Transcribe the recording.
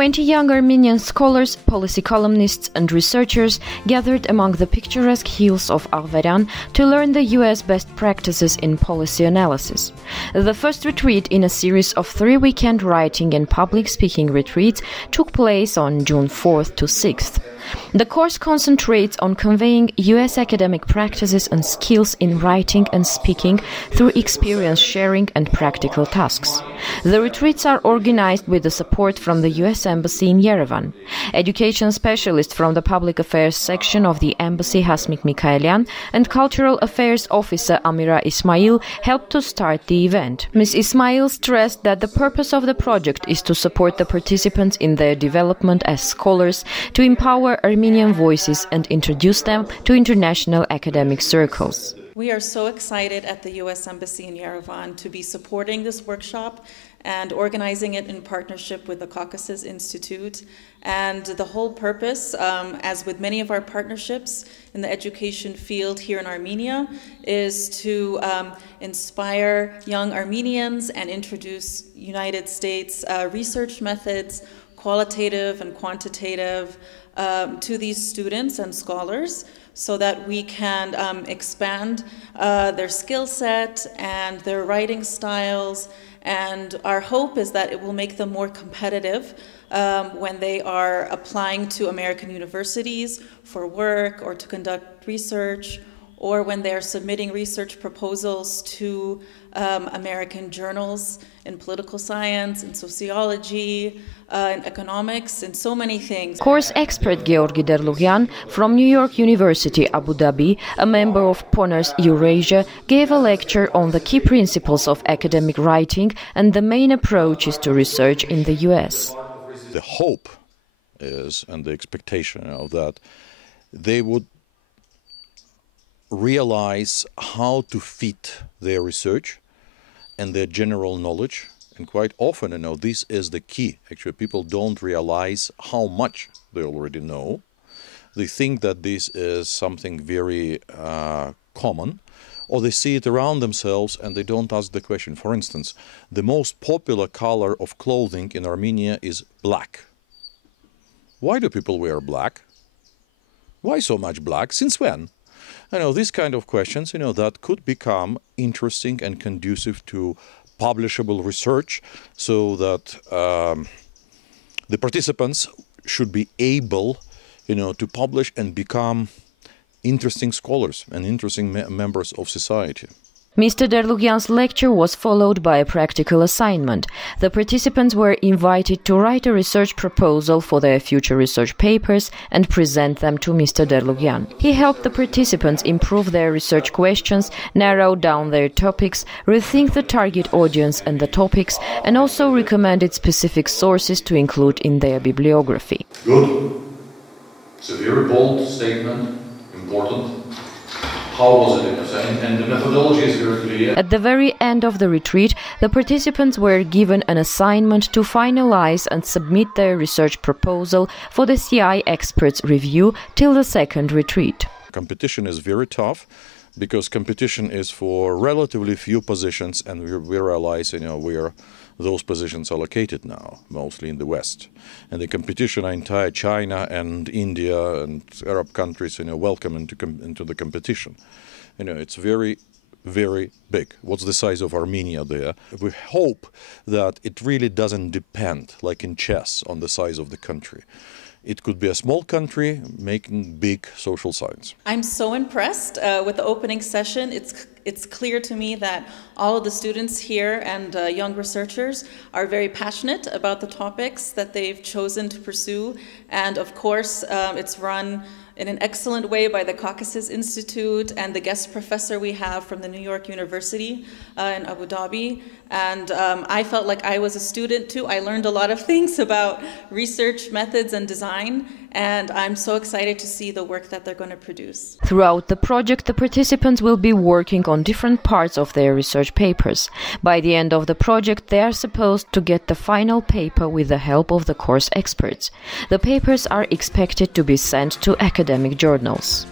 20 young Armenian scholars, policy columnists and researchers gathered among the picturesque hills of Aghveran to learn the US best practices in policy analysis. The first retreat in a series of 3 weekend writing and public speaking retreats took place on June 4th to 6th. The course concentrates on conveying US academic practices and skills in writing and speaking through experience sharing and practical tasks. The retreats are organized with the support from the US Embassy in Yerevan. Education specialist from the Public Affairs section of the Embassy, Hasmik Mikhaelian, and Cultural Affairs Officer Amira Ismail helped to start the event. Ms. Ismail stressed that the purpose of the project is to support the participants in their development as scholars, to empower Armenian voices and introduce them to international academic circles. We are so excited at the U.S. Embassy in Yerevan to be supporting this workshop and organizing it in partnership with the Caucasus Institute. And the whole purpose, as with many of our partnerships in the education field here in Armenia, is to inspire young Armenians and introduce United States research methods, qualitative and quantitative, to these students and scholars, so that we can expand their skill set and their writing styles. And our hope is that it will make them more competitive when they are applying to American universities for work or to conduct research, or when they are submitting research proposals to American journals in political science, in sociology, in economics, and so many things. Course expert Georgi Derlugyan from New York University, Abu Dhabi, a member of Poners Eurasia, gave a lecture on the key principles of academic writing and the main approaches to research in the US. The hope is, and the expectation of that, they would realize how to fit their research and their general knowledge. And quite often, this is the key. Actually, people don't realize how much they already know. They think that this is something very common, or they see it around themselves and they don't ask the question. For instance, the most popular color of clothing in Armenia is black. Why do people wear black? Why so much black? Since when? These kind of questions, that could become interesting and conducive to publishable research, so that the participants should be able, to publish and become interesting scholars and interesting members of society. Mr. Derlugyan's lecture was followed by a practical assignment. The participants were invited to write a research proposal for their future research papers and present them to Mr. Derlugyan. He helped the participants improve their research questions, narrow down their topics, rethink the target audience and the topics, and also recommended specific sources to include in their bibliography. Good. It's a very bold statement, important. How was it? And the methodology is very clear. At the very end of the retreat, the participants were given an assignment to finalize and submit their research proposal for the CI experts' review till the second retreat. Competition is very tough, because competition is for relatively few positions, and we realize, where those positions are located now, mostly in the West. And the competition, entire China and India and Arab countries, welcome into the competition. It's very, very big. What's the size of Armenia there? We hope that it really doesn't depend, like in chess, on the size of the country. It could be a small country making big social science. I'm so impressed with the opening session. It's clear to me that all of the students here and young researchers are very passionate about the topics that they've chosen to pursue. And of course, it's run in an excellent way by the Caucasus Institute and the guest professor we have from the New York University in Abu Dhabi. And I felt like I was a student too. I learned a lot of things about research methods and design, and I'm so excited to see the work that they're going to produce. Throughout the project, the participants will be working on different parts of their research papers. By the end of the project, they are supposed to get the final paper with the help of the course experts. The papers are expected to be sent to academic journals.